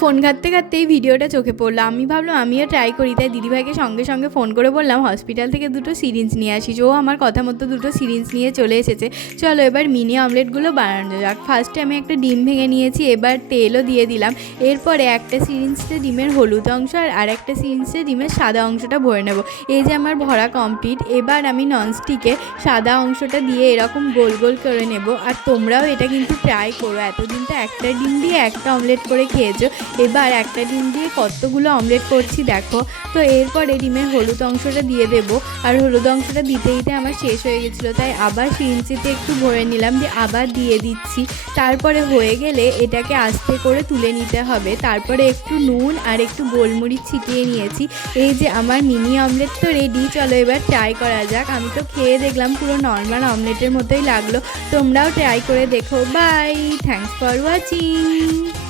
Phone ঘাঁটতে ঘাঁটতেই ভিডিওটা চোখে পড়লো। আমি ভাবলাম আমিও ট্রাই করি, তাই দিদিভাইকে সঙ্গে সঙ্গে ফোন করে বললাম হসপিটাল থেকে দুটো সিরিঞ্জ নিয়ে আসিস। ও আমার কথা মতো দুটো সিরিঞ্জ নিয়ে চলে এসেছে। চলো এবার মিনি অমলেটগুলো বানানো যাক। ফার্স্টে আমি একটা ডিম ভেঙে নিয়েছি, এবার তেলও দিয়ে দিলাম। এরপরে একটা সিরিঞ্জে ডিমের হলুদ অংশ আর একটা সিরিঞ্জে ডিমের সাদা অংশটা ভরে নেব। এই যে আমার ভরা কমপ্লিট। এবার আমি ননস্টিকে সাদা অংশটা দিয়ে এরকম গোল গোল করে নেব। আর তোমরাও এটা কিন্তু ট্রাই করো। এতদিন তো একটা ডিম দিয়ে একটা অমলেট করে খেয়েছো, এবার একটা ডিম দিয়ে কতগুলো অমলেট করছি দেখো। তো এরপরে ডিমের হলুদ অংশটা দিয়ে দেবো। আর হলুদ অংশটা দিতে দিতে আমার শেষ হয়ে গেছিলো, তাই আবার সিরিঞ্জিতে একটু ভরে নিলাম, দিয়ে আবার দিয়ে দিচ্ছি। তারপরে হয়ে গেলে এটাকে আস্তে করে তুলে নিতে হবে। তারপরে একটু নুন আর একটু গোলমরিচ ছিটিয়ে নিয়েছি। এই যে আমার মিনি অমলেট তো রেডি। চলো এবার ট্রাই করা যাক। আমি তো খেয়ে দেখলাম, পুরো নর্মাল অমলেটের মতোই লাগলো। তোমরাও ট্রাই করে দেখো। Bye, thanks for watching.